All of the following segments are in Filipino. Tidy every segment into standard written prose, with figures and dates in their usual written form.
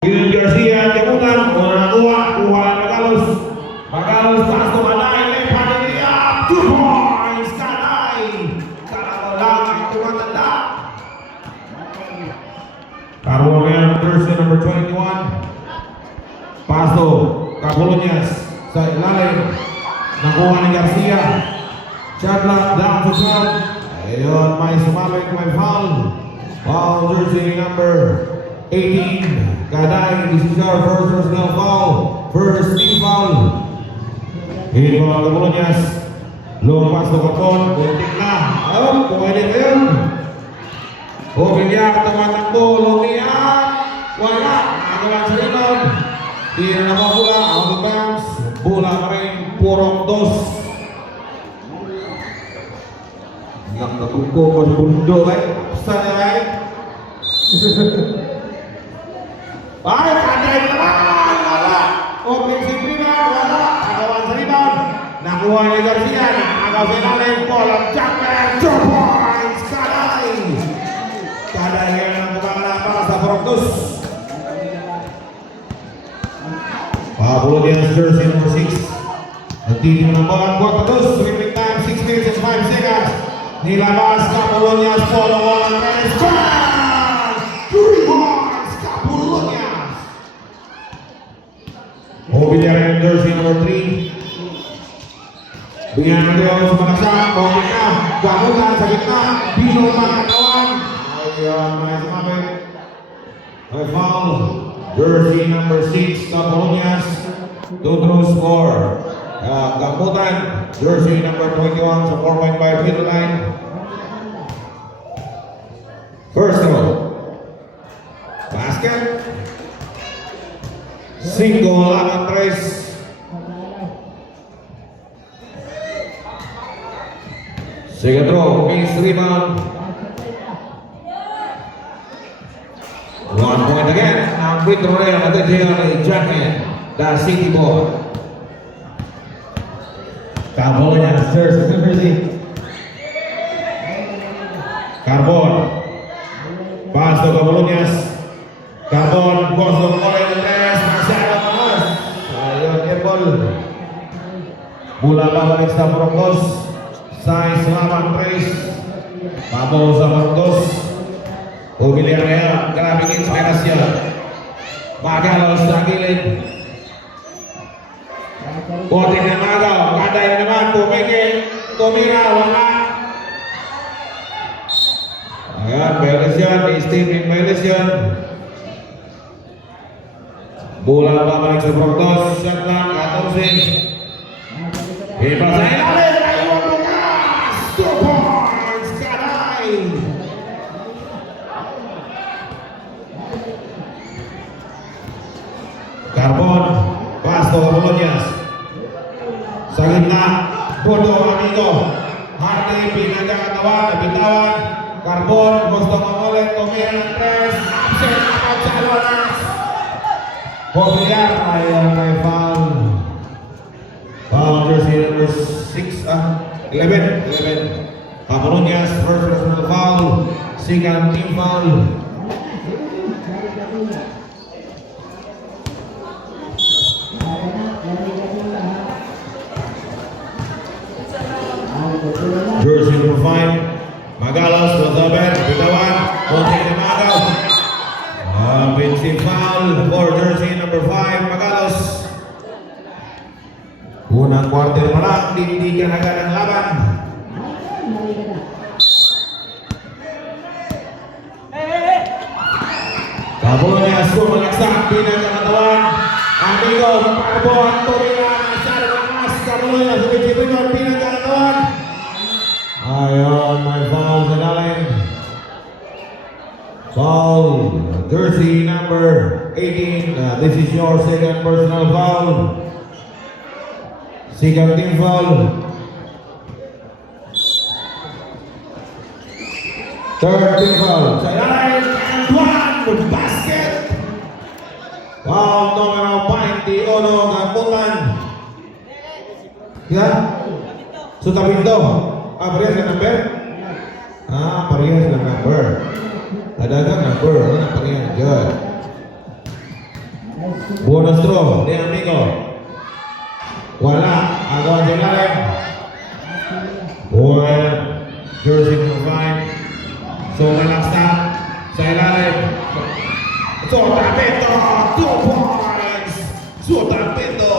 Gil Garcia, Jamutan, una kuha Magalos. Magalos taas to Kanay, left hand in the up, 2 points, Kanay. Kalabaw lang ang tumatanda. Carboner, jersey number 21. Paso, Capolonias sa ilalim. Nakuha ni Garcia. Shot clock down to 12. Ayun, may sumabit, may foul. Foul jersey number 18. Kaday, this is our first personal foul. First team foul. Hit ko ang Capolonias. Lumpas to Katon. Kuntik na. Oh, pwede na yun. Obilyak, tumatakbo. Lumiyak. Wala. Nagalang sa likod. Di na naman bola. Out of bounds. Bola pa rin. Purong dos. Nakatungko ko sa bundo. Saan na ba? Ay, Kanay naman! Wala! Offensive rebound, wala! Agawan sa rebound. Nakuha ni Garcia. Nakagaw sa ilalim. Ball of Jackman. 2 points! Kanay! Kanay ngayon ang kumangala para sa Portos. Capolonias jersey number 6. Nagtitin ng bola. Portos. Swimming time 6 minutes and 5 seconds. Nilabas Capolonias. Follow on. And score! 3 points! Capolonias! Obilyak jersey number 3. Bigyan natin ako sa malaksak. Bawang na. Gamutan sa gitna. Bino Magkatawan. Ayun, may sumabit. May foul. Jersey number 6. Capolonias. 2-2 score. Gamutan. Jersey number 21 sa 4.5 middle line. First goal. Basket. 5-3. Second throw, miss rebound. 1 point again. Ang free throw rin ang atensyon ni Jackman, the City Boy. Capolonias jersey number 6. Carbon. Pass to Capolonias. Carbon, Boston, College, Tres, masyadong malas. Ayun, airball. Bola babalik sa Portos. Size lawan Tres. Pabaw sa Portos. Obilyak na grabing inspirasya. Magalos sa gilid. Boting na magaw. Kaday naman, pumigil. Tumira, wala. Ayan, violation. Stephen violation. Bola babalik sa Portos. Shot clock, 14. Bebas sa ilalim. Ayun, bukas. 2 points. Kanay. Carbon. Pass to Capolonias. Sa gitna. Bodo, amigo. Hardy, pinagkakatawan. Nabitawan. Carbon. Gusto mamulit. Tumira ng Tres. Absent. Out sa Alonas. Obilyak ay may foul. Foul jersey number 11. Capolonias first personal foul. Second team foul. Jersey number 5. Magalos to the bench. Bitawan. Holding the Magaw. Offensive foul for jersey number 5, Magalos. Unang quarter pa lang, dindigan agad ang laban. Capolonias sumalaksak, pinagkakatawan. Amigo, Carbon, Tumira, masyadong lakas. Capolonias, pinagkakatawan. Ayun, may foul sa lalim. Foul, jersey number 18. This is your second personal foul. Second team foul. Third team foul. Sa ilalim, and one basket. Foul numero 21, Gamutan. Ya? Sutabinto. Parehas ka number? Parehas ka number. Ada kan number, parehas. Good. Bonus throw ni Amigo. Wala. Agawan sa ilalim. Well, jersey number 5. So, malaksa sa ilalim. So, Tapito. 2 points. So, Tapito.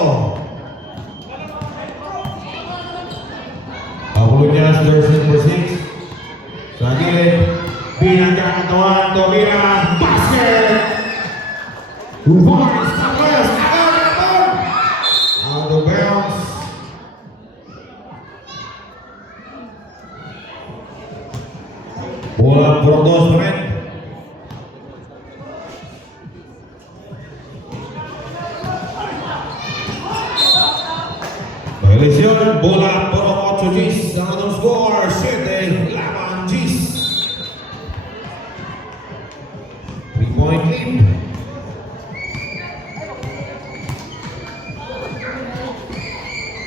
Apulunyas, jersey number 6. Sa gilid. Pinagkakatawan. Domina. Basket. 2 points. Out of bounds. Bola Protos men. Lesión, bola por 8 Gis. Ang score 7 laban Gis. 3-point lead.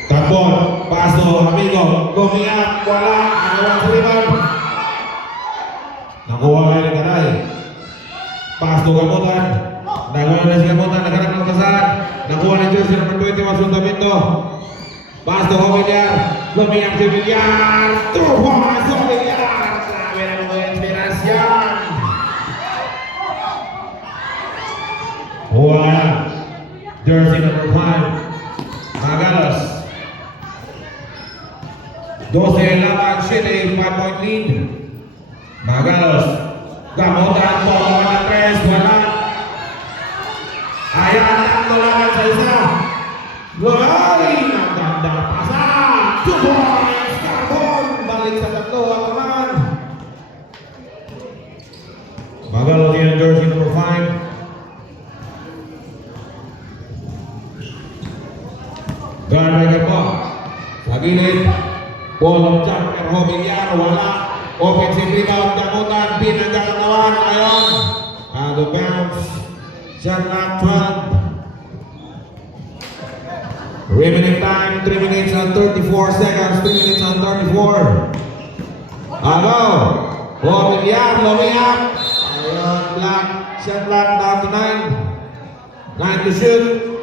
Tambon, paso, Amigo, Gomiak, wala, agawan sa rebound. Nakuha kayo ng kanay. Paso, Gamutan. Nakuha na si Gamutan, naghanap ng kasahan. Nakuha ng jersey number 21, Sundamento. Paso, Villar. Gomiak si Villar. 2 points, Villar. Grabe na mga inspirasyon. Wala. Jersey number 5. Magalos. 12 laban 7, 5-point lead. Magalos. Gamutan, bola na 3, wala. Ayan, tatlo laban sa isa. Glory! Nagdanda pasa. 2 points, Carbon. Balik sa tatlo, ang naman. Magalos yung jersey number 5. Garnay po. Sa gilid. Ball jumper, Villar, wala. Offensive rebound, Gamutan, pinagkakatawan, ayon. Out of bounds. Shot clock 12. Remaining time, 3 minutes and 34 seconds. 3 minutes and 34. Ano? Villar, Lomiak. Ayon, black. Shot clock down to 9. 9 to shoot.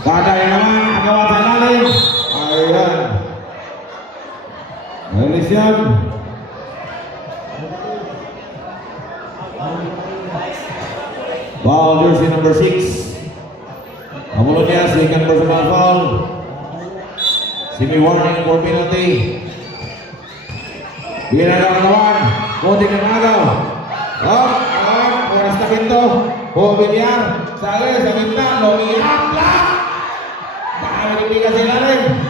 Tatay naman, agawan sa ilalim. Ayan. Lesión. Foul jersey number 6. Amulon niya, second personal foul. Semi-warning for penalty. Ginagawa, konting ng agaw. Oras na pinto. Villar, sale sa gitna, Lomiak, black. Hindi kasi lalim.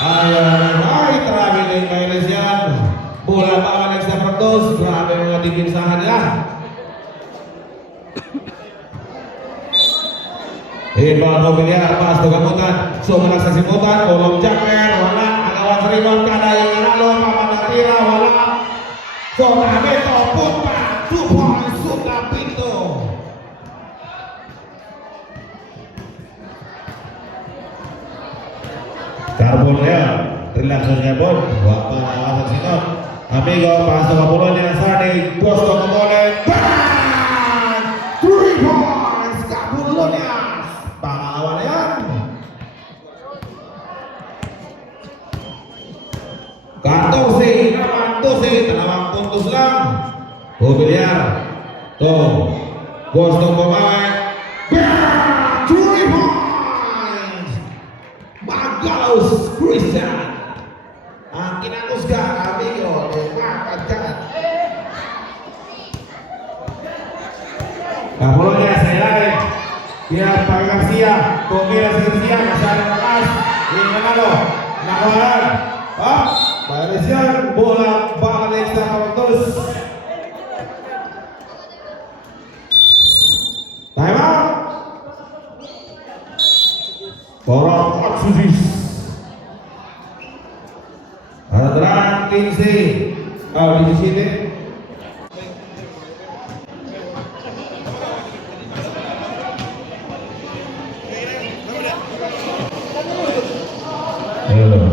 Ay, traveling kayo na siya. Bola pa ka nagsapratos. Grabe mga dipinsahan nila. Inbound mo Villar, pass to Gamutan. Sumula sa Simutan, ulong jumper, wala. Agawan sa rebound, kada yung analo, papanatira, wala. So, Tapito, punta, 2 points, Tapito. Carbon ya, relaxos niya po. Huwag pa nakawasan sino. Amigo, pasok ang pulo niya ng Sardi. Gusto ng bola. Bang! 3 points! Kapulo niya! Pangawa na yan. 14 naman 12. 2 puntos lang. Villar. To. Gusto ng bumawi. Bang! 3 points! Magalos Christian. Ang kinangusga, Amigo, makagkat. Kapulo niya sa ilalim. Kaya pag Garcia, kumira si Garcia, masyadong lakas. Inanalo, nakuhaan. Bayalisyan, bola, balik sa Kawatos. Time out. Para Atsusis. Atrás 15. 17.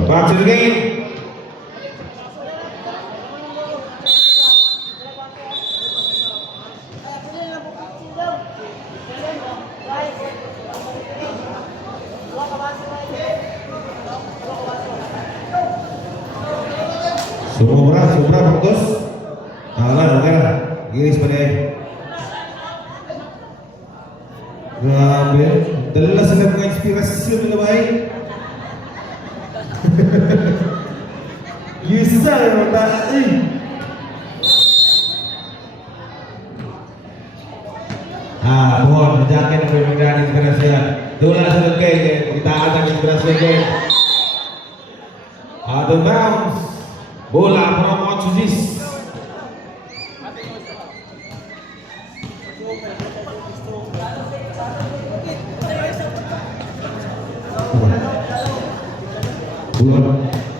Back to the game. Sobra putus. Alah, oke lah. Giris pa rin. Grabe. Dala sila mga inspirasyon nila ba eh? Yusa, mata eh. Buhon, najakin ang pemerintahan inspirasyon. Doon na sunod kayo, itaan ang inspirasyon kayo. Out of bounds. Bola from Otsujis.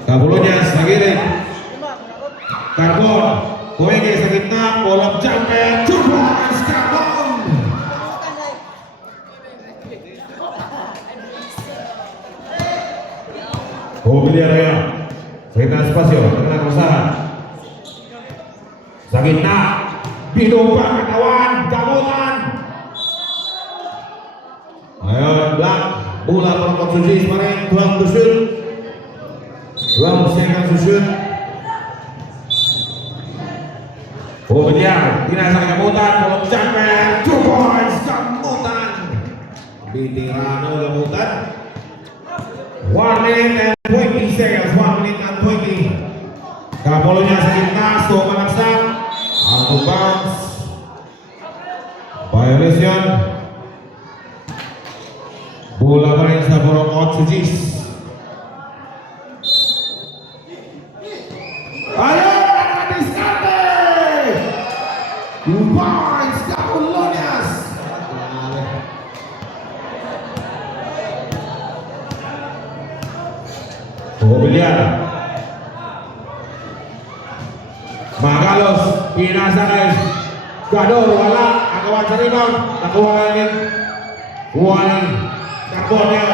Kabulunya sa gilid. Carbon. Kuwege sa gitna. Bola jumper. 2 points. Carbon. Mobiliaria. Sa gitna spasyo. Tengah usaha. Sa gitna. Binubang katawan. Gamutan. Ayun. Black. Bola from Otsujis pa rin. 12 to shoot. 12 seconds to shoot. Mobiliar. Tinasa Gamutan. Bola jumper. 2 points. Gamutan. Bitirano Gamutan. 1 minute and 20 seconds. 1 minute and 20. Kapolonya sa gitna. So malaksak. Out of bounds. Violation. Bola pa rin sa Borong Otsujis. Ayun! Diskarte! 2 points. Kapolonyas. Mobiliar. Magalos. Pinasa kay Gador. Wala. Agawan sa rebound. Nakuha rin. Warning. Carbonel.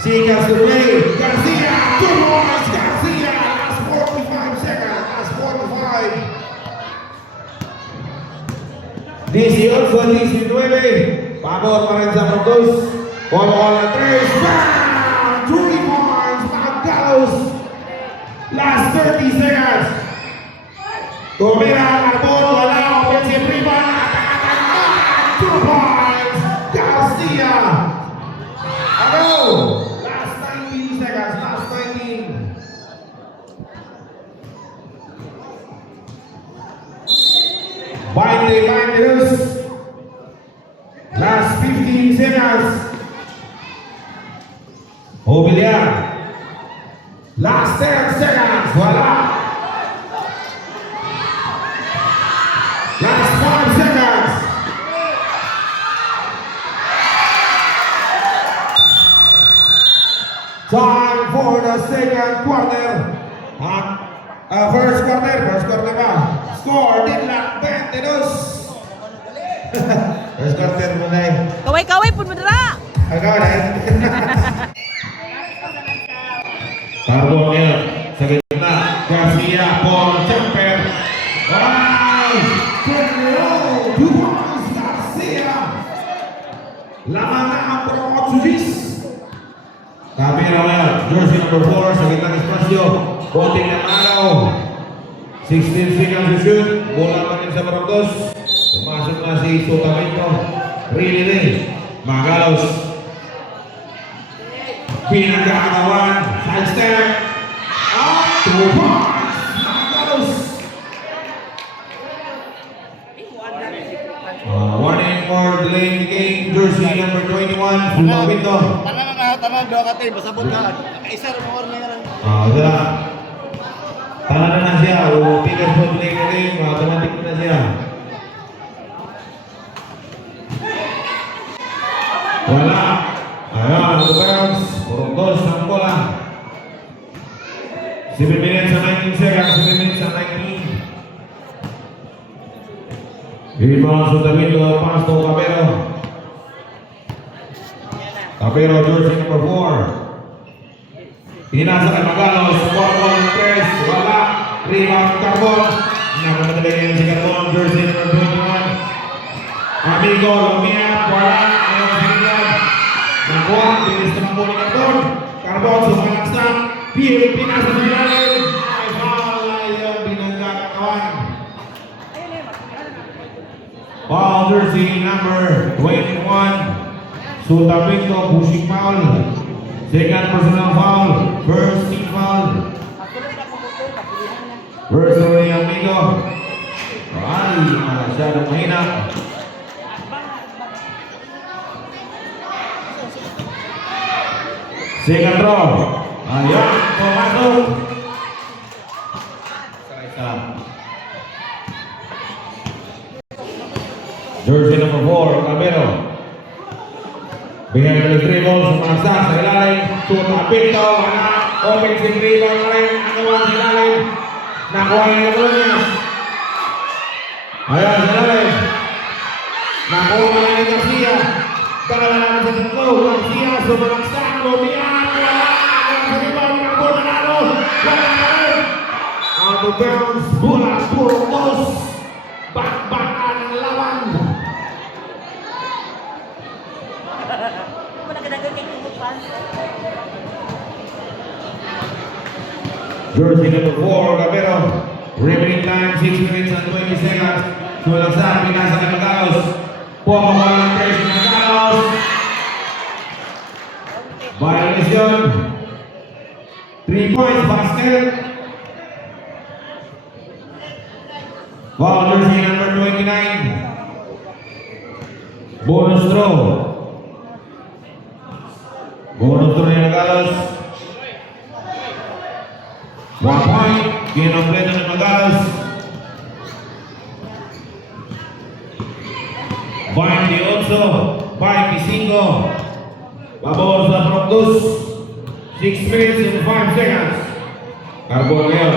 Sigas to play. Garcia. 2 points. Garcia. Last 45 seconds. Last 45. 18-19. Pabor pa rin sa Protos. Bola 3. Bam! 3 points. Magalos. Last 30 seconds. Tumira. Carbon. Wala. Offensive rebound. 2 points. Garcia. Ano? Last 19 seconds. Last 19. Finally, 5 minutes. Last 15 seconds. Mobiliar. Last 10 seconds. Wala. Last 5 seconds. Time for the second quarter. First quarter ba? Score, Dinla, 22. First quarter mo na eh. Kaway-kaway pun madara. Agaw na eh. Carbonel, sa gitna. Garcia, Paul, jumper. Wow! 2 points, Garcia. Lamang na ang Borong Otsujis. Camilo Leon, jersey number 4 sa gitna ng espasyo. Konting ng araw. 16 seconds to shoot. Bola pa rin sa Barangos. Pumasok na si Sotamento. Really. Magalos. Pinagkakatawan. Side step. 2 points. Magalos. Warning for delaying the game. Jersey number 21. Sotamento. Tanan do ka tay basabot ka. Isa ra mo na lang. Wala. Tanan na siya. Pigas po delaying automatic na siya. Wala. Ayan, out of bounds. Borongos ng bola. 7 minutes and 19 seconds. 7 minutes and 19. Rebound sa David. Pass to Cabero. Cabero, jersey number 4. Pinasa kay Magalos. 4-1-3. Wala. Rebound Carbon. Nakamadaling yan si Carbon. Jersey number 21. Amigo, Lumia. Wala. Ayaw sa Carbon. Nakuha. Bilis naman po ni Carbon. Carbon, sumalaksak. Pinasa sa ilalim. jersey number 21, Sotavento, pushing foul. Second personal foul, first team foul. First Rory Amigo. Ay, masyadong mahina. Second row. Ayan, pumasok. Jersey number 4, Cabero. Behind the three balls, sumaksak sa ilalim. Sotavento, offensive rebound pa rin. Nakuha sa ilalim. Nakuha yung Colonias. Ayan, sa ilalim. Nakuha pa rin Garcia. Pagkala naman sa tatlo. Garcia, sumaksak. Lumiyan. Sa rebound, nakuha na lalo. Wala na rin. Out of bounds. Bola, puro dos. Bakbakan ang lawan. Jersey number 4, Cabero. Remaining time, 6 minutes and 20 seconds. Sumalagsak, pinasa ng Magalos. Pumawala ng press ng Magalos. Violation. 3 points, basket. Foul, jersey number 29. Bonus throw. Bonus throw ni Magalos. 1 point, kinompleto ng Magalos. 28, 25. Babos sa Proctus. 6 minutes and 5 seconds. Carbon ngayon.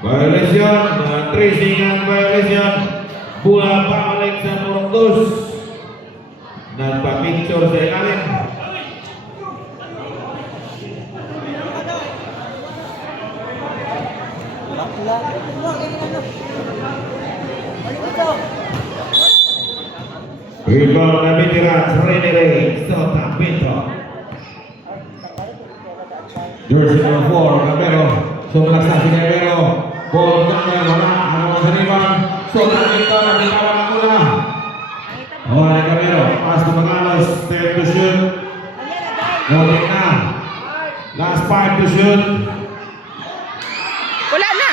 Violation, 3 second violation. Bola pabalik sa Proctus. Nagpa-picture sa ilalim. Rebound na bitiran sa Rene Sotavento. Jersey number 4, Cabero. Sumalagsak si Cabero. Ball down, wala. Ano sa rebound? Sotavento, nabitawan ang bola. Wala Cabero. Pass to Magalos. 10 to shoot. Noting na. Last 5 to shoot. Wala na.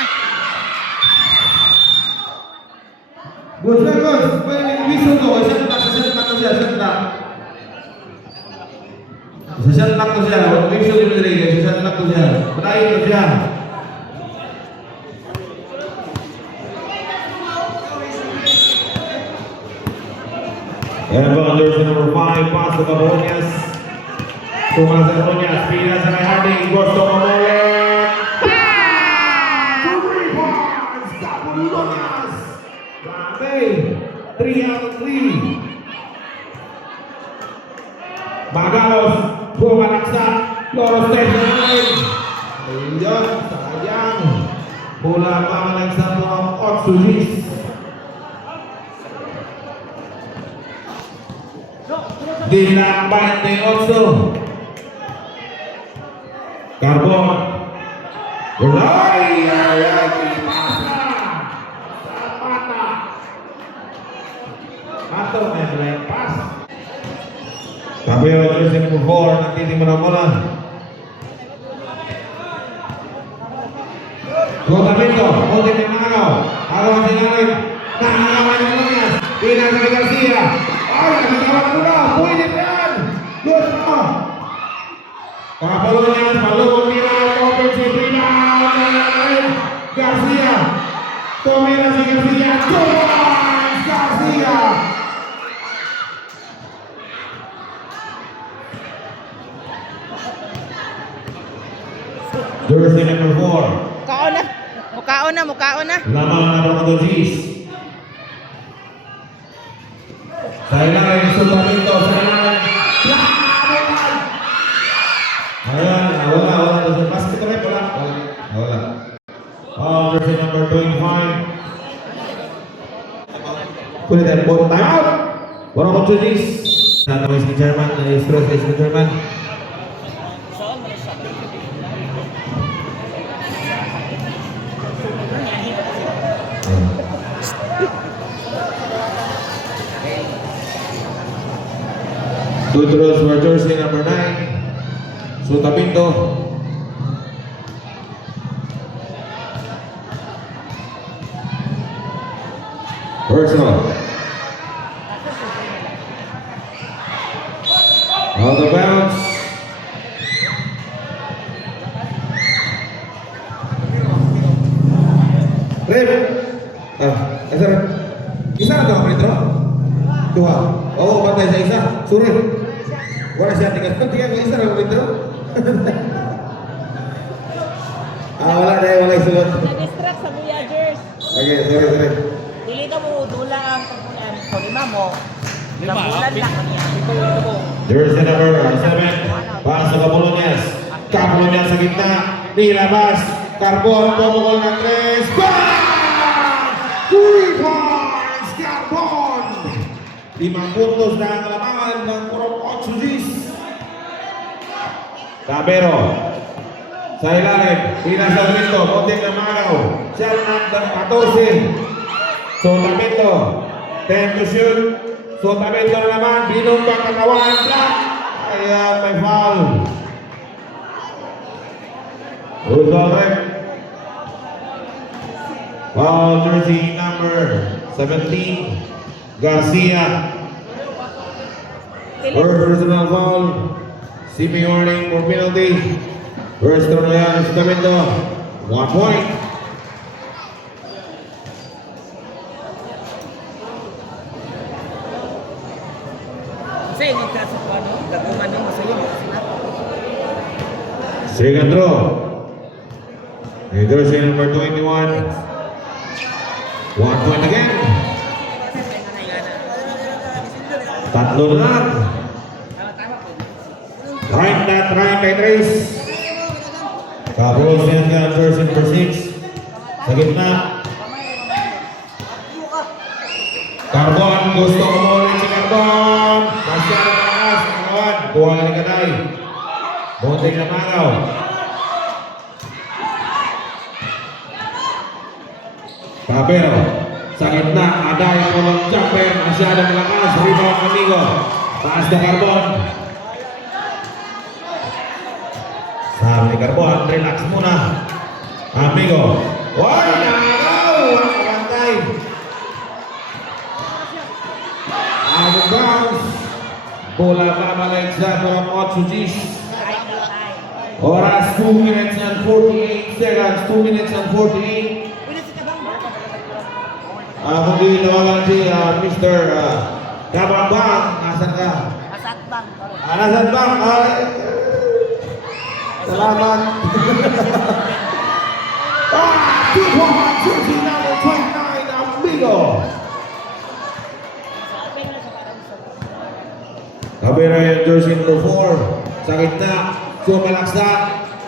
Good records. Whistle to. Sesat lang to siya. Whistle yung nilagay. Sesat lang to siya. Patayin to siya. Evan, jersey number 5. Pass to Cabonias. Tumas sa Cabonias. Pina sa kay Harding. Gusto mo muli. 3 points. Cabonias. Grabe. 3 out of 3. Magalos. Bumalaksak. Loros Station line. Ayun. Sayang. Bola pamalagsak ng Otsujis. Dilang 28. Carbon. Ay, pasa. Sa mata. Ato may blind pass. Cabero, jersey number 4, nagtitimon ang bola. Sotavento, konti ng nangaw. Araw sa ilalim. Nangangawan yung Colonias. Pinang sa Garcia. Ay, nagkakawan mo na. Pwede pa yan. Good pa. Colonias, malumong tira. Offensive rebound. Garcia. Tumira si Garcia. Tumas! Garcia. Jersey number 4. Mukaon na. Mukaon na, mukaon na. Lamang na Proctus. Sa ilalim, Sotavento. Sa ilalim. Ayan, wala. Sa basket na rin, wala. Jersey number 25. Put it at both time out. What about this? Not always the German, stress is the German. Two throws for jersey number 9. Suta Pinto. Personal. Out of bounds. Rep. Asa Rep? Isa na ito ang retro? Dua. Oo, bantay sa isa. Suri. Wala siya tingnan. Tingnan ko isa na ang retro. Wala dahil wala isulot. Na-distract sa Voyagers. Okay, sorry. Dili ka mo dula ang pagpunan. So, lima mo. Lima, Kapulan lang kanya. Jersey number 7. Para sa Capolonias. Capolonias sa gitna. Nilabas. Carbon, pumukol ng 3. Bang! 3 points! Carbon! 5 puntos na ang kalamangan ng Purok 8 Gs. Cabero. Sa ilalim. Pinasal nito. Konting na magaw. Siya ng 14. Sotamento. 10 to shoot. Sotamento na naman. Binumbang katawan. Black. Ayan, may foul. Who's alright? Foul jersey number 17. Garcia. First personal foul. CP warning for penalty. First throw na yan. Sotamento. 1 point. Kasi yung kaso pa, no? Gaguman yung masayo. Second throw. Jersey number 21. 1 point again. Tatlo na lang. Right na, try kay Trace. Kapos yan ka, jersey number 6. Sa gitna. Carbon, gusto ko mo ulit si Carbon. Masyado na lakas, kawan. Kuha ka ni Kaday. Bunting na magaw. Cabero. Sa gitna, Aday, kolong jumper. Masyadong lakas. Rebound, amigo. Taas na Carbon. Sabi ni Carbon, relax muna. Amigo. Why? Nagaw! Ang kabantay. Out of bounds. Bola para balik sa Purok 8 Gs. Oras 2 minutes and 48 seconds. 2 minutes and 48. Hindi nawagan si Mr. Kabambang. Nasaan ka? Asatbang. Nasaan bang? Salamat. 2 points. Jersey number 29. Amigo. Cabero yung jersey number 4. Sa gitna. Sumalaksak.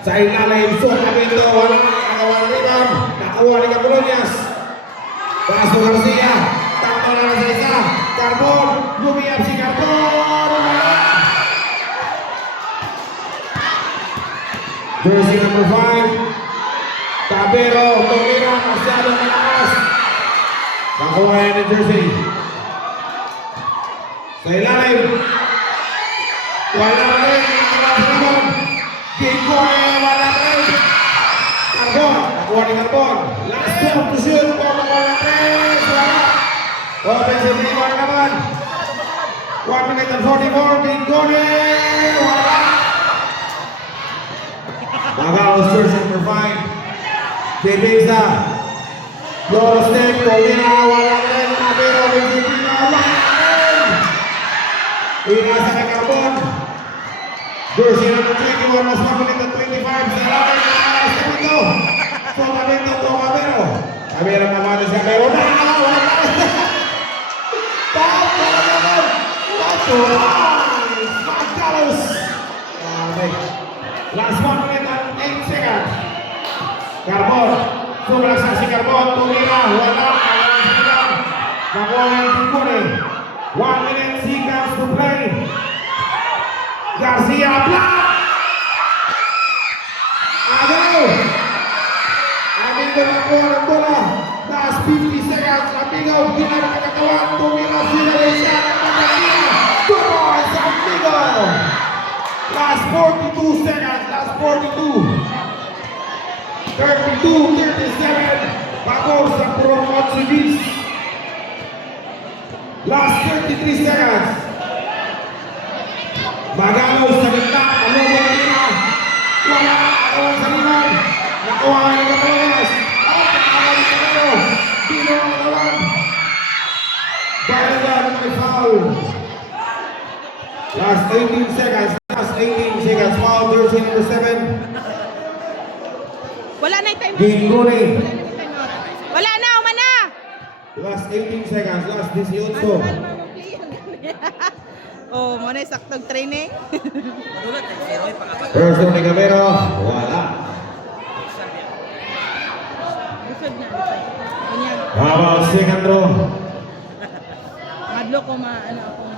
Sa ilalim. Sotamento. Walang nakagawa ng rebound. Nakuha ni Capolonias. Paso Garcia. Tama na sa isa. Carbon. Lumiyap si Carbon. Jersey number 5. Cabero. Tumira. Masyadong malakas. Nakuha yan ng jersey. Sa ilalim. Wala rin. Carbon. Kikoy. Wala rin. Carbon. Nakuha ni Carbon. Last ball to shoot. Wala rin. Wala. Offensive rebound naman. 1 minute and 44. Kikoy. Wala. Magalos jersey number 5. Debisa. Loro step. Tumira. Wala rin. Cabero. Bigipina. Wala rin. Inasa kay Carbon. Jersey number 21 mas 1 minute and 25 sa laban na Sotamento. Sotamento to Cabero. Cabero naman si Cabero. Wala! Top na naman! Naturais! Magalos! Last 1 minute and 8 seconds. Carbon. Sumalaksak si Carbon. Tumira. Wala. Nakuha ng Tingkone. 1 minute seconds to play. Garcia block! Agaw! Amigo nakuha ng bola. Last 50 seconds. Amigo, ginamit ang katawan. Tumira sila rin siya. Garcia! 2 points! Amigo! go! Last 42 seconds. Last 42. 32, 37. Pabor sa Purong Otsugis. Last 33 seconds. Magalaw sa gitna. Along ang lima. Wala. Along sa lima. Nakuha ng Caperas. At nakakalik na kayo. Dino ang alawan. Balagan may foul. Last 18 seconds. Last 18 seconds. Foul. Jersey number 7. Wala na yung time. Gingone. Wala na, umana. Last 18 seconds. Last 18. Oh, mo na yung saktong training. First one ni Camero. Wala. Busog na. Ganyan. Habang second row. Madlo ko ano ako.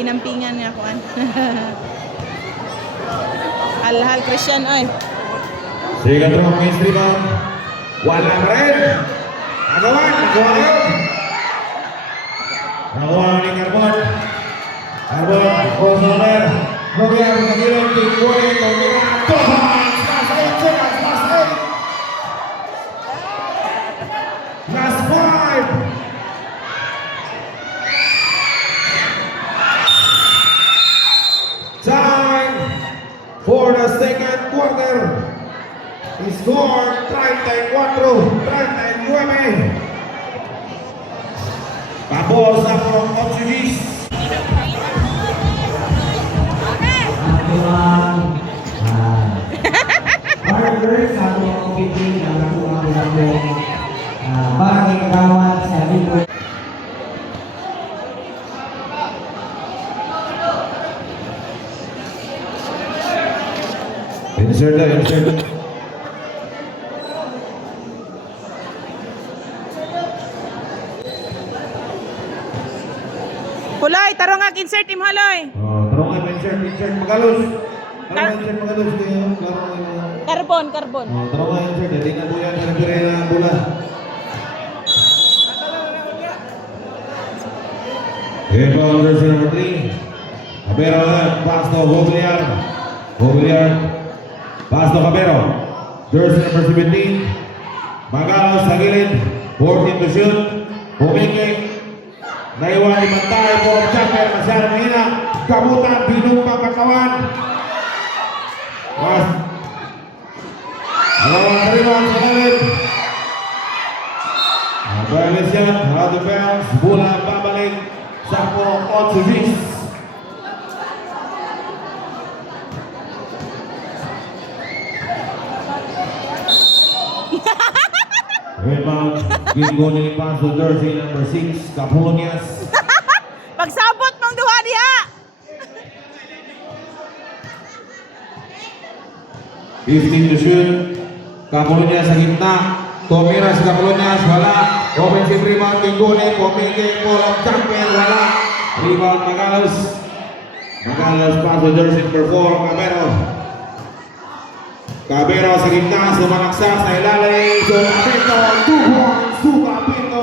Inampingan niya ako. Hal Christian, oy. Second row mainstream on. Walang red. Agawan. Nakuha yun. Nakuha ni Carbon. Carbon. Crossover. Noguer. Nagilong. Tingkunin. Tumira. Tohan. Last 8 seconds. Last 8. Last 5. Time for the second quarter. Score 34-39. Pabor sa Purong Otsugis. Partners sa mga competing na nakuha ng bagay kagawan sa libro. Insert na, insert. Huloy, tarong insert him huloy. Taro nga, insert Magalos. Taro nga, insert Magalos. Carbon. Taro nga, insert. Hindi na bulan, nagpiray na ang bulan. Here comes jersey number 3. Cabero, pass to Bogliar. Pass to Cabero. Jersey number 17. Magalos sa gilid. 14 to shoot. Humingay. Naiwan ni Mantay po ang champion. Masyadong hina. Kabutan. Binumpang katawan. Pass. Alawang rebound sa gilid. Violation. Out of bounds. Bola babalik sa Purong Otsugis. Rebound, Gingone ni Paso, jersey number 6, Caponias. Pagsabot mong duha diha. 15 to shoot. Caponias sa gitna. Tumira sa Caponias, wala. Offensive rebound, Gingone, pumili, Purong champion, wala. Rebound, Magalos. Paso, jersey number 4, Cabero. Cabero sa gitna, sumanaksak sa ilalim. Sukapito, 2 points, Sukapito.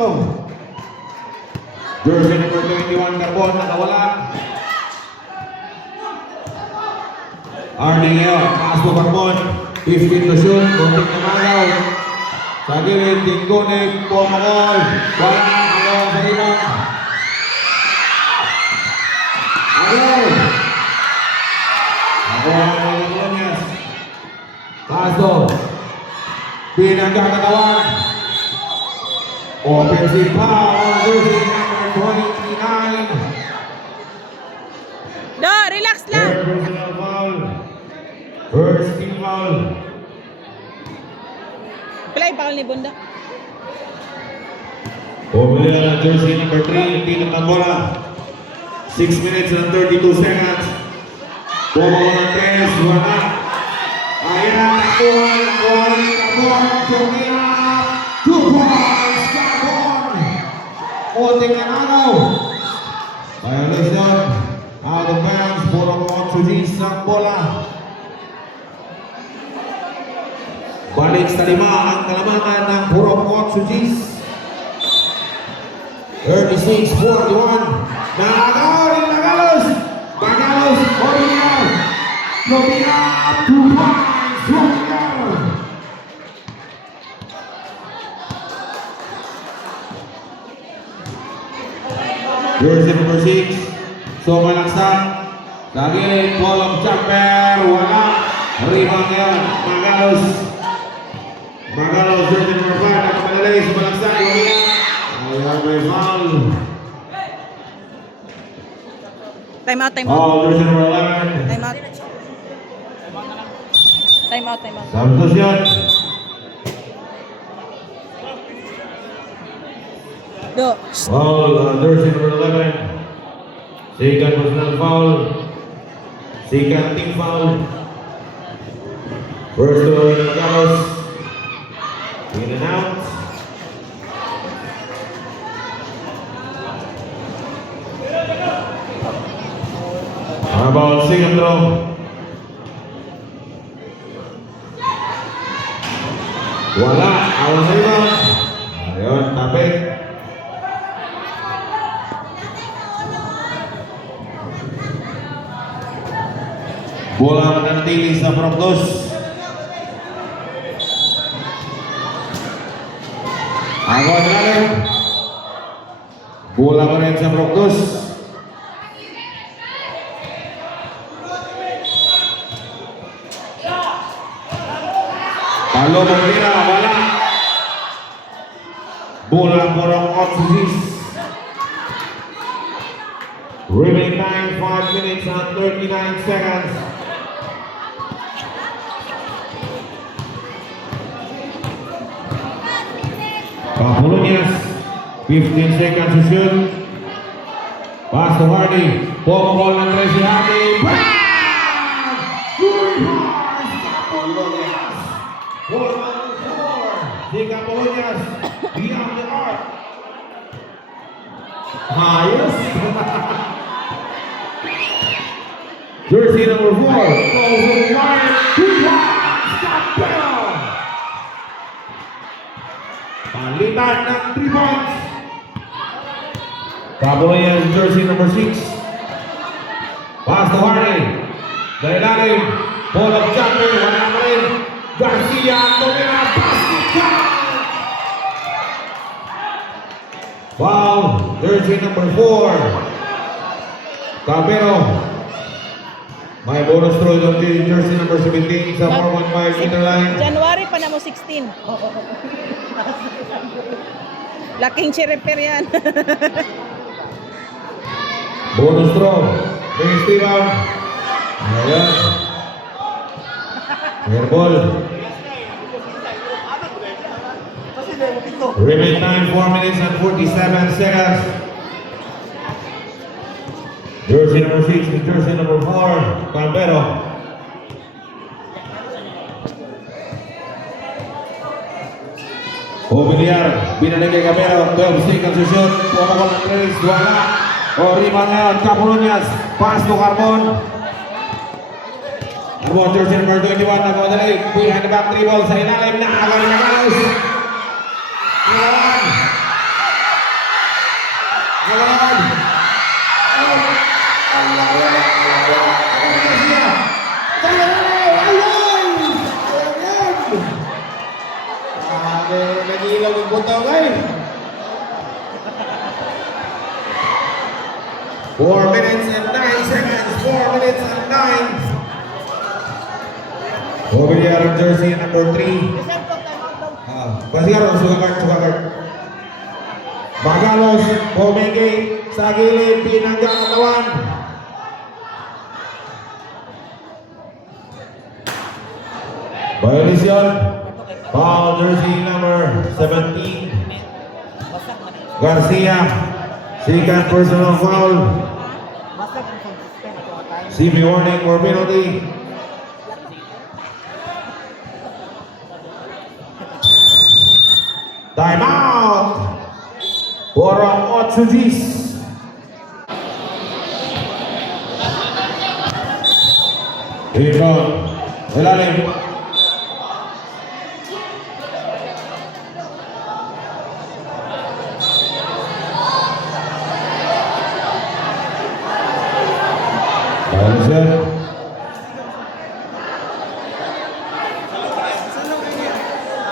Jersey number 21, Carbon, nakawala. Arningel, pass to Carbon. 15 to shoot, kunting namagaw. Sa gilid, Gingone, Pomacol. Wala, alawang sa rebound. Agaw. Nakuha ng Caponias. Paso. Pinagkakatawan. Offensive foul. Jersey number 29. Do, relax lang. Third personal foul. First team foul. Play bakal ni Bunda. Pumili na ng jersey number 3. Hindi na bola. 6 minutes and 32 seconds. Pumili ng 3. Wala. Ayan, nakuha ni Carbon. Tumira. 2 points. Carbon. Kunting nanagaw. Violation. Out of bounds. Purong Otsugis ng bola. Balik sa 5 ang kalamangan ng Purong Otsugis. 36-41. Nagaw rin Looking up, 2 points, one down. Jersey number 6, so malaksak. Sa gilid, ball of jumper, wala. Rebound ngayon, Magalos. Magalos, jersey number 5, nakamadali, sumalaksak, wala. Ayan, may foul. Time out, time out. Foul, jersey number 11. Time out. Time out, time out. Substitution. Do. Foul, jersey number 11. Second personal foul. Second team foul. First to Magalos. In and out. How about second throw? Wala, awan rebound. Ayun, tapik. Bola menanti sa Proktos. Agak lalu. Bola menanti sa Proktos. Kalau membela wala. Bola borong Otsis. Remaining time 5 minutes and 39 seconds. Kapulunyas 15 seconds to shoot. Pass to Hardy. Ball ng Tracy Hardy. Bang! Kapulunyas. 4-4. Si Kapulunyas beyond the arc. Ayos. Jersey number 4. Closing line. 2 points. Capel. Palitan ng 3 points. Kapulunyas jersey number 6. Pass to Hardy. Dari lalim. Ball of jumper. Wala pa rin. Garcia. Tumira. Basket count. Foul. Jersey number 4. Cabero. May bonus throw ng jersey number 17 sa 415 meter line. January pa na mo 16. Laking repair yan. Bonus throw. Base rebound. Ayan. Airball. Remain time 4 minutes and 47 seconds. Jersey number 6 and jersey number 4. Calvero. Obiliar, binalik kay Cabero, 12 seconds to shoot, pumakot ng trace, wala. O rebound ngayon, Kapulunyas, pass to Carbon. Carbon, jersey number 21, nagmadali, behind the back dribble sa ilalim, nakagaling na Galos. Ngayon. Ngayon. Nagilaw yung butaw guys. 4 minutes and 9 seconds. 4 minutes and 9. Obiliar jersey number 3. Pasigaro, sugar card. Magalos, Pomegi, sa gilid, pinanggang katawan. Violation. Foul jersey number 17. Garcia. Second personal foul. CB warning or penalty. Time out. Borong Otsujis. Rebound. Ilalim.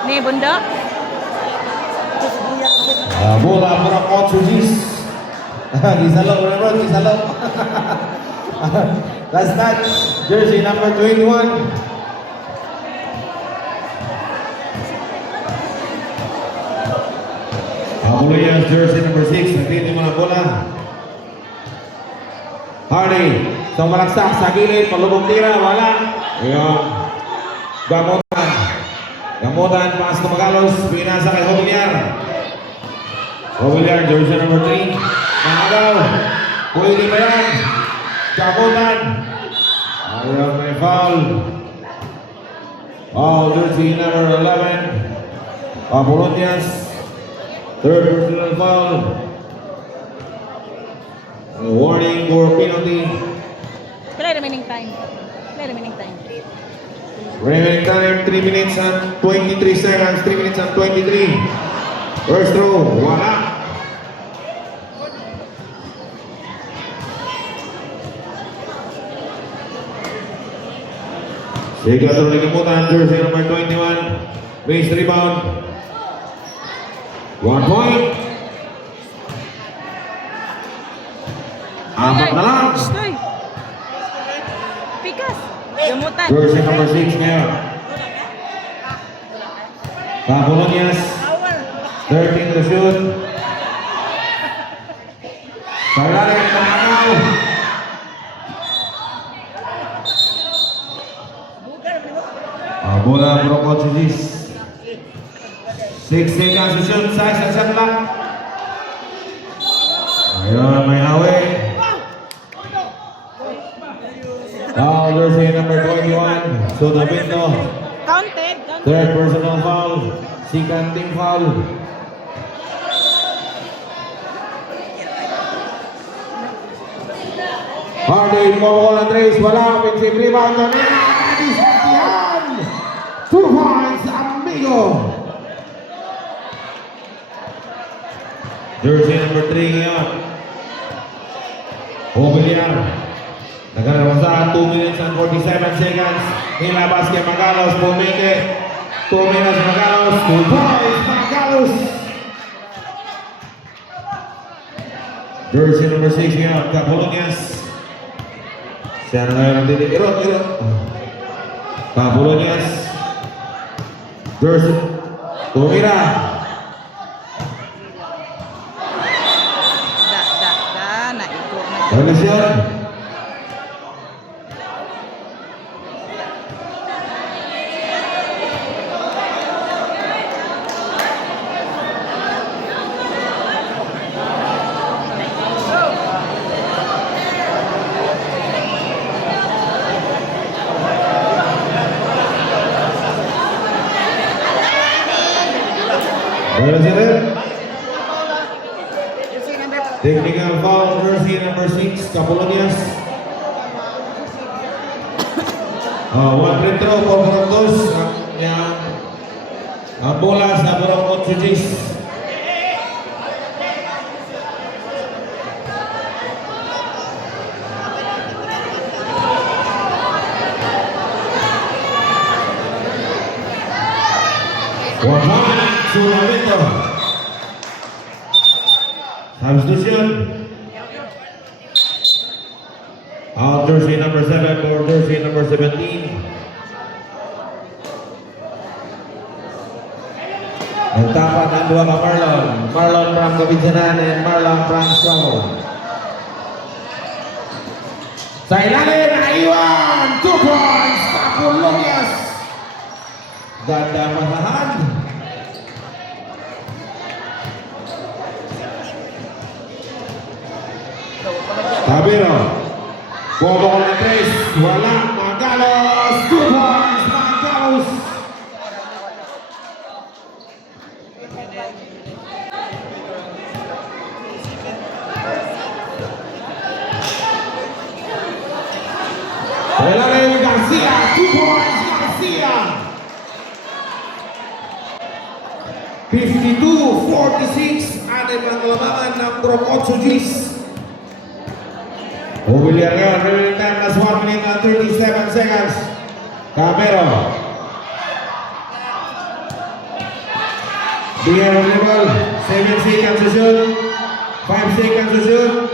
Ni bundok. Bola Burok 8 Gs. Disalok na bro, disalok. Last match, jersey number 21. Abuluyas, jersey number 6. Nagtiti mo na bola. Hardy, so malaksak sa gilid, palubog tira, wala. Ayan. Gamutan. Gamutan, pass to Magalos, pinasa kay Hobiliar. Hobiliar, jersey number 3. Nakagaw. Pwede ba yan? Gamutan. Ayan, may foul. Foul, jersey number 11. Apolonias. Third personal foul. A warning for penalty. Play remaining time. Play remaining time. Remaining time 3 minutes and 23 seconds. 3 minutes and 23. First throw, wala. Sige, throw na kimutan. Jersey number 21. Base rebound. 1 point. Apat na lang. Stoy. Pikas. Gamutan. Jersey number 6 ngayon. Apolonias. 13 to shoot. Sarlaling Tanakaw. Bola Burok 8 Gs. 6 seconds to shoot. Size at shot clock. Ayun, may hawi. Foul, jersey number 21. So the window. Counted. Third personal foul. Second team foul. Hardy, Coco Andres, wala. Offensive rebound na Yan! 2 points, amigo. Jersey number 3 ngayon. Hobiliar. Nagkaroon sa 2 minutes and 47 seconds. Nilabas kay Magalos, pumili. 2 minutes Magalos, 2 points Magalos. Jersey number 6 ngayon, Capolonias. Siya na ngayon ang dinig. Irot. Capolonias. Jersey. Tumira. Naiko na. Realisyon. Realisyon. Technical foul, jersey number 6, Capolonias. 1 free throw for Burok 2. Ang bola sa Burok 8 Gs. Sumamento. Substitution. Out jersey number 7 for jersey number 17. Nagtapat ang dua ka Marlon. Marlon from Kabidsanan and Marlon from Stronghold. Sa ilalim, naiwan! 2 points! Capolonias! Ganda masahan. Tabiro. Bobo con la 3. Wala. Magalos. 2 points. Magalos. Relaray Garcia. 2 points. Garcia. 52-46. Ada ang labangan ng Burok 8 Gs. Hobiliar ngayon, remaining time na 1 minute and 37 seconds. Camero. Clear on level. 7 seconds to shoot. 5 seconds to shoot.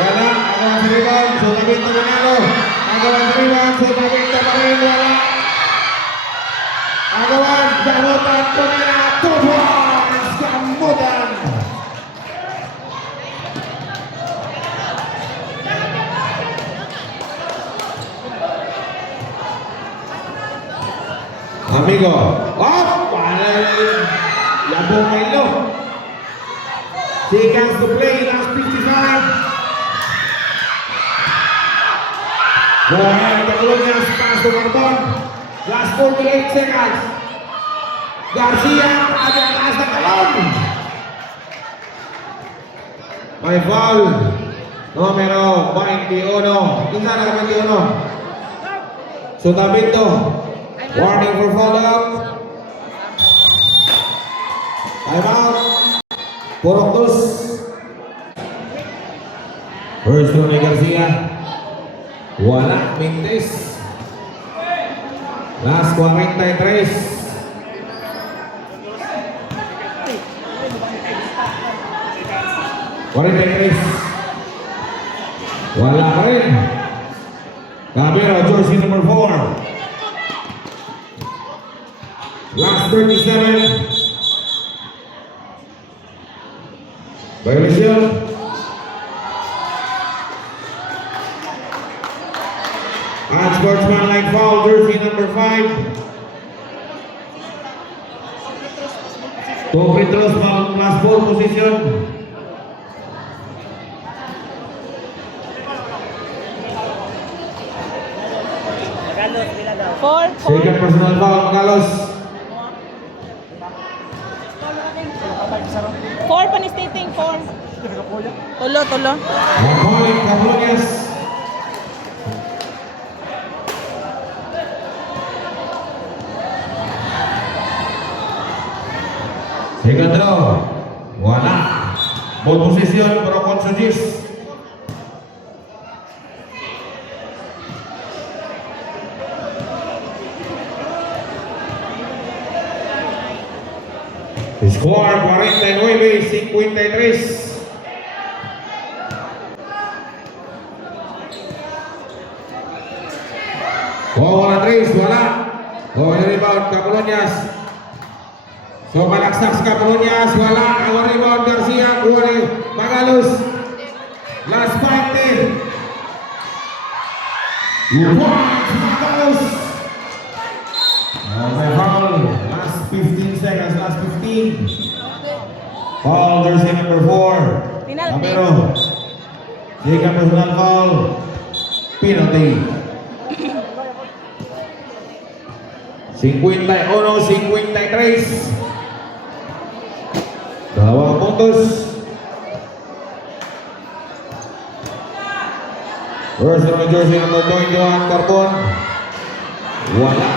Wala. Agawan sa rebound. So, Tabinto Manalo. Agawan sa rebound. So, Tabinto pa rin. Wala. Agawan. Gamutan. Tumina. 2 points. Gamutan. Amigo. Up. Labong Milo. Seconds to play. Last 55. Go ahead. Catalonia pass to Carbon. Last 48 seconds. Garcia. Ada taas na talon. May foul. Numero 21. Isa na 21. So, Tabinto. Warning for foul-out. Time out. Purok dos. First one ni Garcia. Wala. Mintes. Last 43. Wala pa rin. Camero, jersey number 4. Last 37. Violation. Unsportsmanlike foul, jersey number 5. Two free throws, last 4 position. Magalos, pila daw. Second personal foul, Magalos. 4 pa ni stating 4. Tulo. 1 point, Cablonias. Second draw. Wala. Ball position, pero Consujis. Score 49-53. Wala 3, wala. Yung rebound, Cablonias. So, malaksak sa Cablonias, wala. Ang rebound, Garcia, kuha ni Magalos. Last 5-10. Magalos. May foul. Last 15 seconds, last 15. Foul, jersey number 4. Penalty. Camero. Second personal foul. Penalty. 51-53. Dalawang puntos. First on jersey number 21, Carbon. Wala.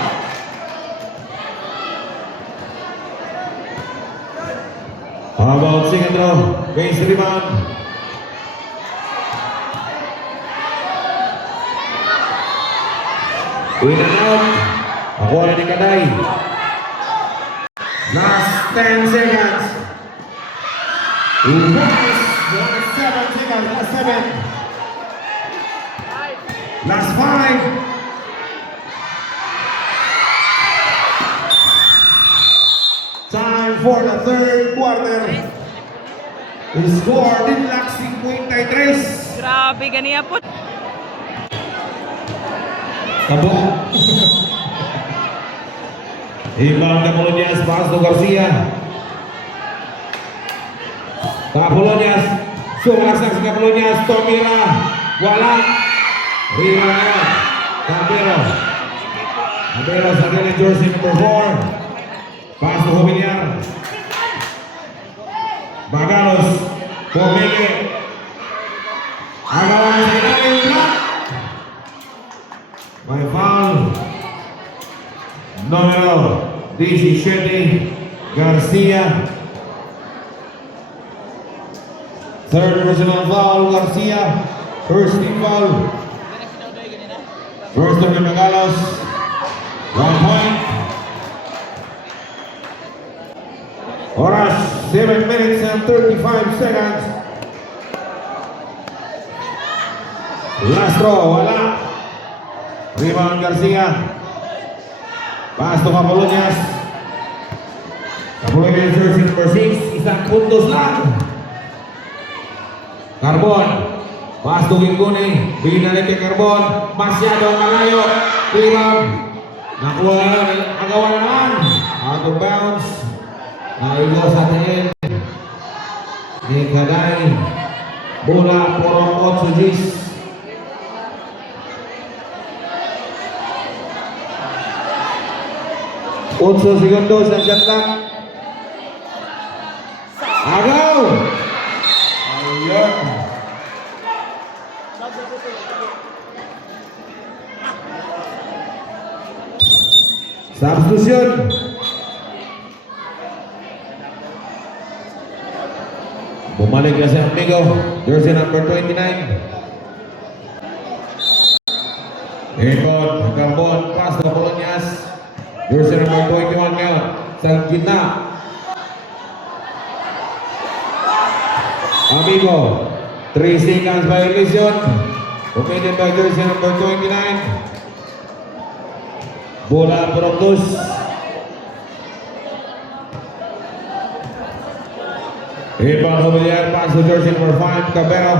How about second row? Base rebound. In and out. Ako ni Kaday. Last 10 seconds. Last 7 seconds. Last 7. Last 5. Time for the third quarter. The score din lang 53. Grabe ganiya po. Kabo. Inbound Cablonias, pass to Garcia. Cablonias, sumaksak si Cablonias, Tomira, wala. Rebound, Camero. Camero sa kanya jersey number 4. Pass to Homiliar. Bagalos, Pomele. Agawan sa ilalim na. May foul. Numero 17, Garcia. Third personal foul, Garcia. First team foul. First of the Magalos. 1 point. 7 minutes and 35 seconds. Last throw, wala. Rebound Garcia. Pass to Capolonias. Capolonias jersey number 6. Isang puntos lang. Carbon. Pass to Ginguni. Binalik kay Carbon. Masyado malayo. Rebound. Nakuha na. Agawa na naman. Out of bounds. Naigo sa tingin. Ni Kaday. Bola por 8 G's. Unso segundos ang shot clock. Agaw! Ayun. Substitution. Bumalik na si Amigo. Jersey number 29. Ikot. Carbon. Pass to Polonias. Jersey number 21 ngayon. Sa gitna. Amigo. 3 seconds violation. Committed by jersey number 29. Bola Proctus. Rebound Humiliar, pass to jersey number 5, Cabero.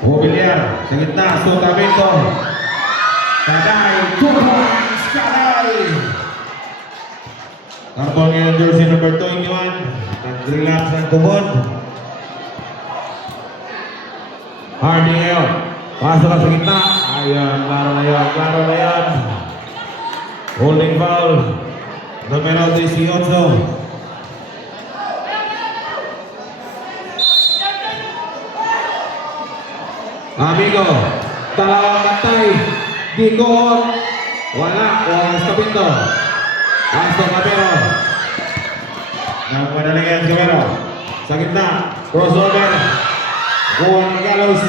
Humiliar, sa gitna, Sotamento. Kaday, 2 points, Kaday. Karton ngayon jersey number 21. Nag-relax ng tubod. Hardy ngayon. Pasok ka sa gitna. Ayan, klaro na yan, klaro na yan. Holding foul. Numero 18. Amigo. Dalawang katay. Dikot. Wala. Oras ka pinto. Pasok Cabero. Nagpadaling yan Cabero. Sa gitna. Crossover. Kuha ng Galos.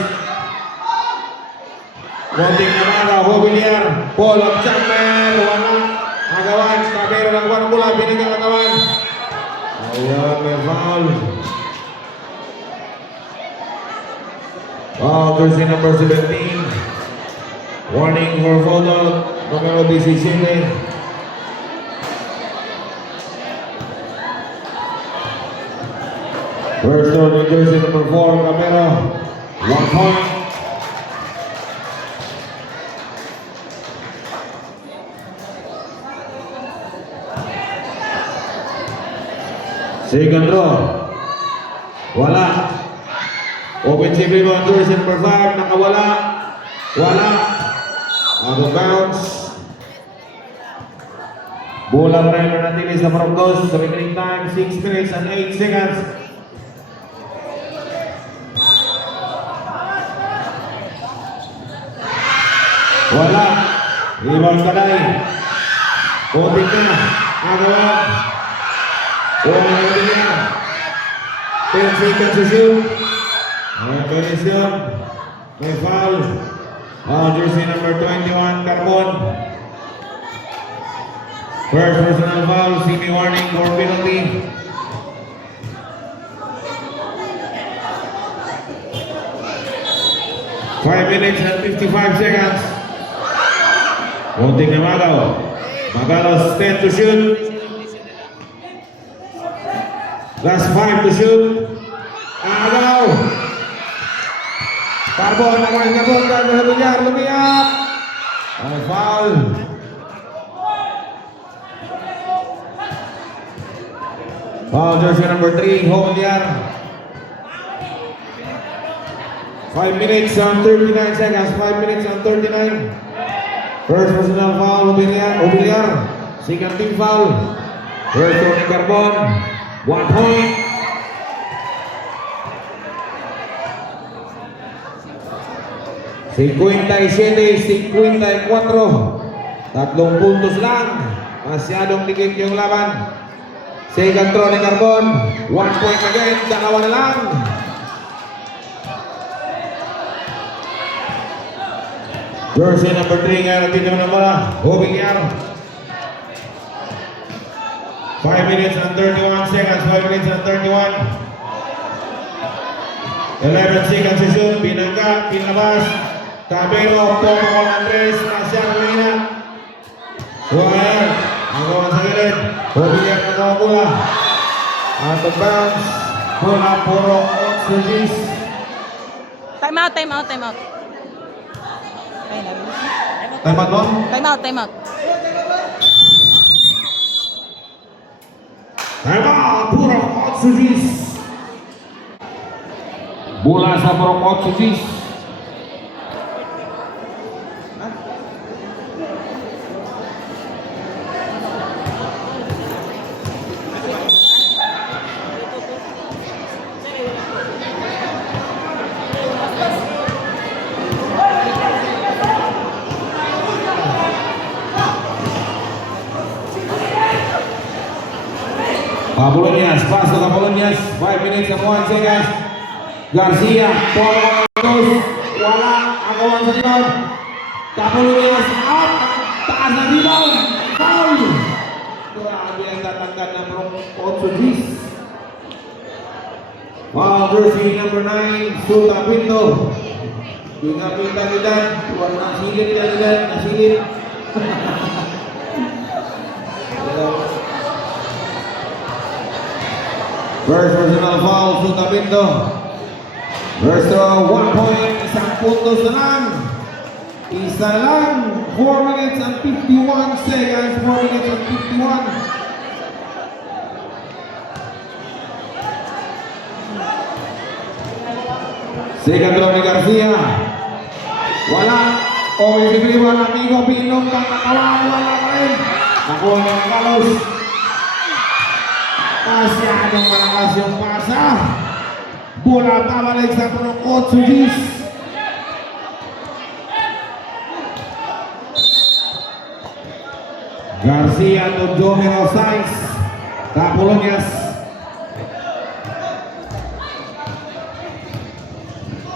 Konting namara, Humiliar. Pull up jumper. Wala. Agawan. Cabero ng one bola. Binigyan Agawan. Ayan, may foul. Foul, jersey number 17. Warning for photo. Numero 17. First down in jersey number 4, Cabero. 1 point. Second draw. Wala. Offensive rebound jersey number 5. Nakawala. Wala. Out of bounds. Bola pa rin nanatili sa Proctus. Sa remaining time, 6 minutes and 8 seconds. Wala. Rebound Kaday. Konting na. Agawan. Wala na niya. 10 seconds to shoot. May penisyon. May foul. Jersey number 21, Carbon. First personal foul. Semi warning for penalty. Five minutes and 55 seconds. Konting na Magaw. Magalos 10 to shoot. Last 5 to shoot. Agaw. Carbon, nakain Carbon. Carbon, lumiyak. Ang foul. Foul, jersey number 3, Humiliar. 5 minutes and 39 seconds. 5 minutes and 39. First personal foul, Humiliar. Second team foul. First one ni Carbon. 1 point. Cinquenta-siete, 54. 3 puntos lang. Masyadong dikit yung laban. Second throw ni Carbon. 1 point again. Dalawa na lang. Jersey number 3 nga natin yung naman. Humiliar. 5 minutes and 31 seconds. 5 minutes and 31. 11 seconds to shoot. Pinangga, pinabas. Cabero, Pomocol Andres, Nasya Molina. So ayan, ang gawa sa gilid. Hubiyak na gawa bola. Out of bounds. Bola, puro Otsugis. Time out, time out, time out. Ay, narinig. Time out mo? Time out, time out. Time out, puro Otsugis. Bola sa puro Otsugis. Apolonias, pass to Apolonias, 5 minutes and 1 seconds. Garcia, Pomocol, wala, ang gawa sa likod. Apolonias, up, taas na rebound, foul. Grabe ang tatangkad ng Otsugis. Foul jersey number 9, Suta Pinto. Pinapinta-pintan, nasilip na nila, nasilip. First personal foul, Suta Pinto. First 1 point, isang puntos na lang. Isa lang, 4 minutes and 51 seconds, 4 minutes and 51. Second throw ni Garcia. Wala. Offensive rebound, amigo, Pinong, pangkakawan, wala pa rin. Nakuha niya ng Carlos. Masyadong malakas yung pasa. Bola pabalik sa punong Otsugis. Garcia to Jomero Sainz. Apolonias.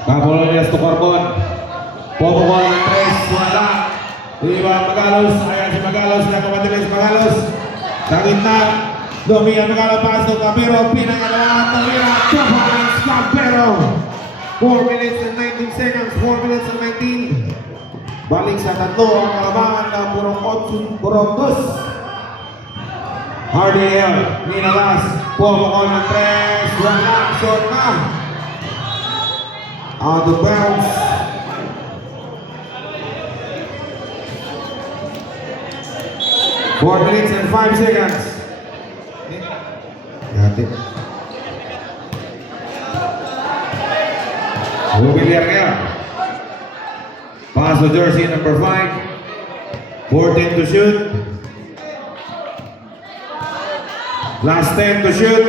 Apolonias to Corbon. Pomocol ng 3. Wala. Iba Magalos. Ayan si Magalos. Nakapatilis si Magalos. Sa gitna. Domia Magalos to Cabero. Pinangalawa. Domia. 2 points. Cabero. 4 minutes and 19 seconds. 4 minutes and 19. Balik sa tatlo ang kalabangan ng purong dos. RDL, Minalas, Pomocol ng 3, wala, short na. Out of bounds. Four minutes and 5 seconds. Got it. Rubiliar kaya. Pass to jersey number 5. 14 to shoot. Last 10 to shoot.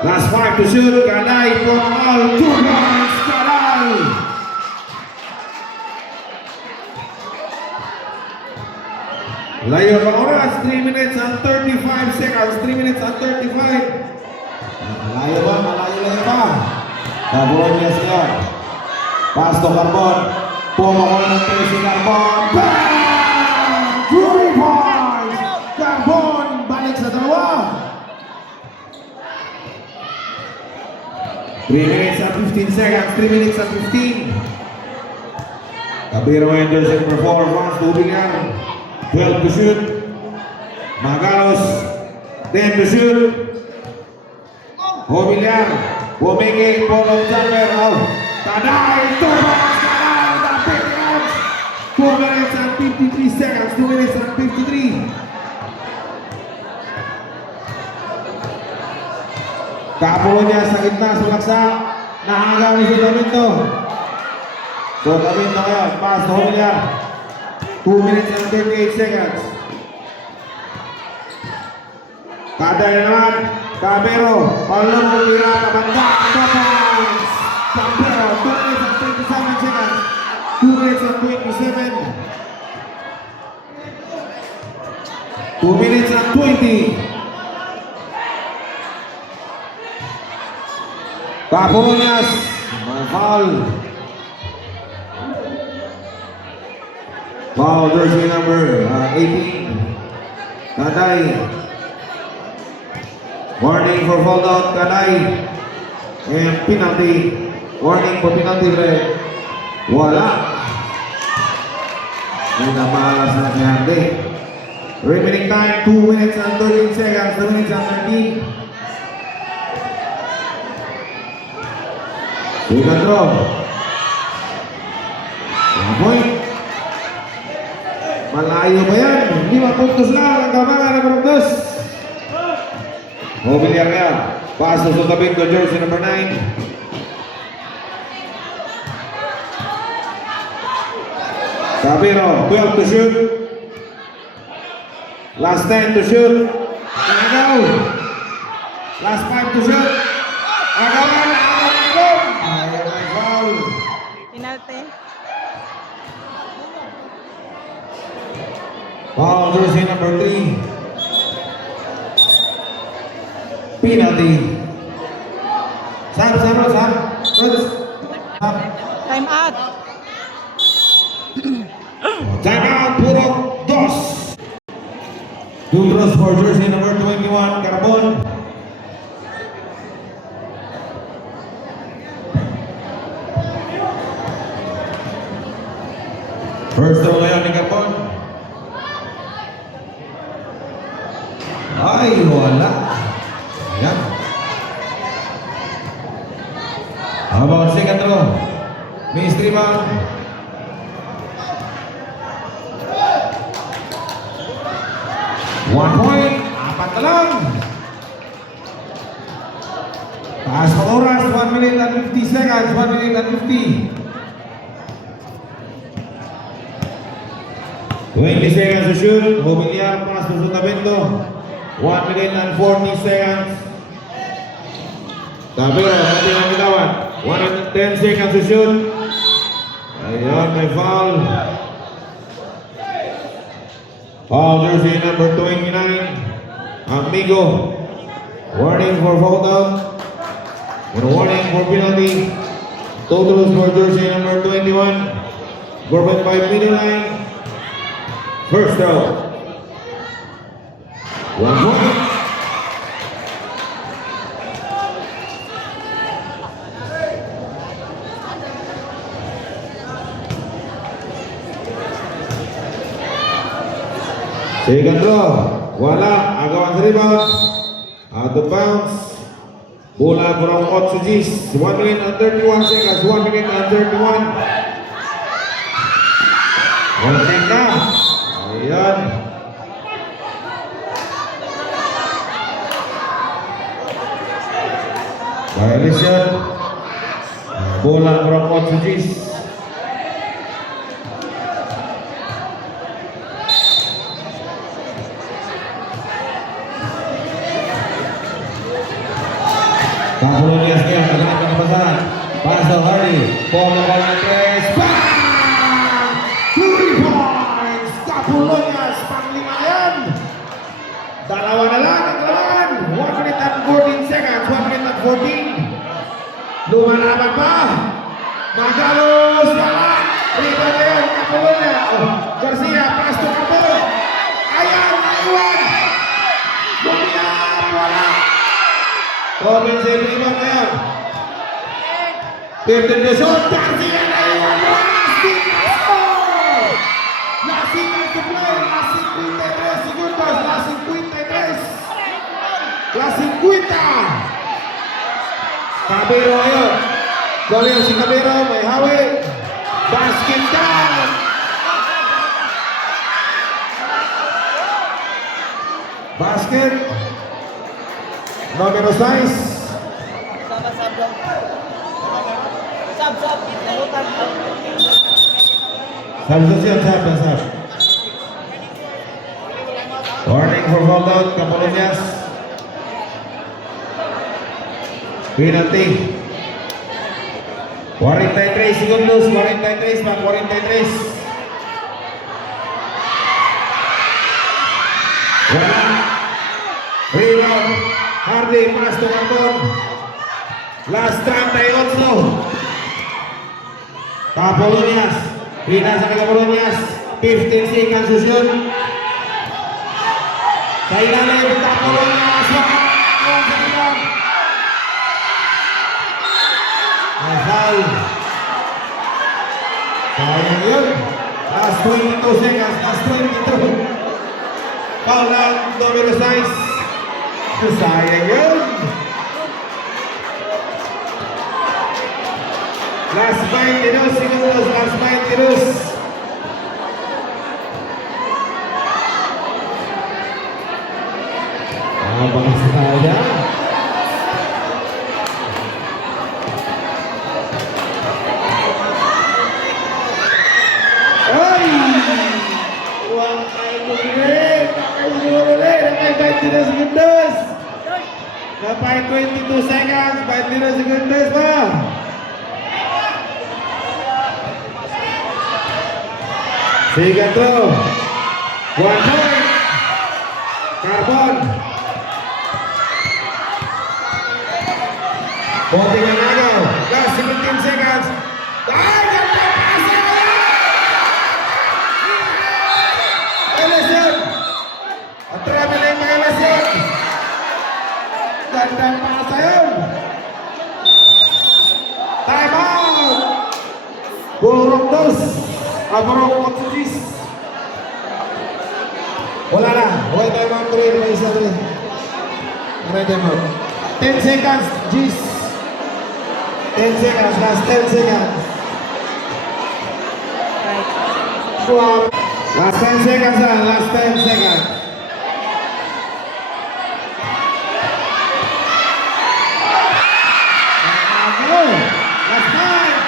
Last 5 to shoot. Kanay, Pomocol, 2 points, Kanay. Layo ng oras, 3 minutes and 35 seconds. 3 minutes and 35. Malayo ba? Malayo pa. Kabuhan niya siya. Pass to Carbon. Pomocol ng 3 si Carbon. Bang! 3 points! Carbon balik sa dalawa. 3 minutes and 15 seconds. 3 minutes and 15. Cabero enters in performance. Tubigan. 12 to shoot. Magalos. 10 to shoot. Hobiliar. Bumigay. Polo jumper. Out. Tanay. 2 points. Tanay. The big outs. 2 minutes and 53 seconds. 2 minutes and 53. Kapulo niya sa gitna. Sulaksak. Nakagaw ni Sotamento. Sotamento ngayon. Pass to Hobiliar. 2 minutes and 38 seconds. Kada na naman. Cabero. Palong tira. Kabanda. 2 points. Cabero. 2 minutes and 27 seconds. 2 minutes and 27. 2 minutes and 20. Caponias. Foul. Foul jersey number 18. Kaday. Warning for hold out, Kaday. And penalty. Warning for penalty red. Wala. Hindi na maalas na si Hande. Remaining time, 2 minutes and 13 seconds. 2 minutes and 13. Second draw. 1 point. Malayo ba yan? 5 puntos lang ang gamangan ng Barangos. Mobiliar yan. Pass to Sotabingo, jersey number 9. Sabiro, 12 to shoot. Last 10 to shoot. Here we go. Last 5 to shoot. Agawan, agawan. Ayaw may foul. Penalty. Foul jersey number 3. Penalty. Sam. Time out. Time out, Purok, 2. Two throws for jersey number 21, Carbon. First throw ngayon ni Carbon. Ay, wala. Ayan. How about second throw? Mystery man. One point, 4 na lang. Taas ng oras, 1 minute and 50 seconds, 1 minute and 50. 20 seconds to shoot. Mobiliar, pass to Sotabingo. 1 minute and 40 seconds. Tabiro, pati ng bitawan. 110 seconds to shoot. Ayun, may foul. Foul jersey number 29, Amigo. Warning for foul out. And warning for penalty. Totals for jersey number 21. Gorman by middle line. First throw. 1 point. Second draw, wala, agawan sa rebound, out of bounds, bola kurang 8 Gs, 1 minute and 31 seconds, 1 minute and 31. Konting na, ayan. Violation, bola kurang 8 Gs. Kapulunias niya, kailangan pinapasahan. Paso, Hardy. Paul na ball na 3. Bang! 3 points! Kapulunias, pang-5 yan. Dalawa na lang ang lawan. 1 minute and 14 seconds. 1 minute and 14. Lumalaban pa. Magalos, wala. Rito na yan, Kapulunias. Garcia, pass to Kapul. Ayan, naiwan. Lumiyan, wala. Robin sa rebound ngayon. 15 na shot. Garcia na iwan. Last seconds to play. Last 53 segundos. Last 53. Last 50. Cabero ngayon. Golian si Cabero. May hawi. Basket down. Basket. Numero 6. Sab. Nahutan. Sab. Warning for hold out, Kapulunias. Penalty. 43 segundos, 43 pa, 43. Wala. Rebound. Hardy, pass to Carbon. Last time by also. Kapulunias. Pinasa kay Kapulunias. 15 seconds to shoot. ilalim, tapulong niya, aswak, kung sa ilang. May foul. Sayang yun. Last 22 seconds, last 22. Foul ng numero 6. Sayang yun. Last 22 segundos, last 22. Baka saya. Ay! Huwag kayo bumili! Nakay 22 segundos! Napay 22 seconds, 22 segundos pa! Sige to! 1 point! Carbon! Holding an agaw. Last 17 seconds. Ay! Ganda pasa! Elasyon! Atrabi na yung mga elasyon! Ganda pasa yun! Time out! Burong dos! Burong otsutis! Wala na. Wala tayo mga career. May isa rin. Aray time out. 10 seconds. Jeez! 10 seconds, last 10 seconds. Wow. Last 10 seconds, last 10 seconds. Last 5.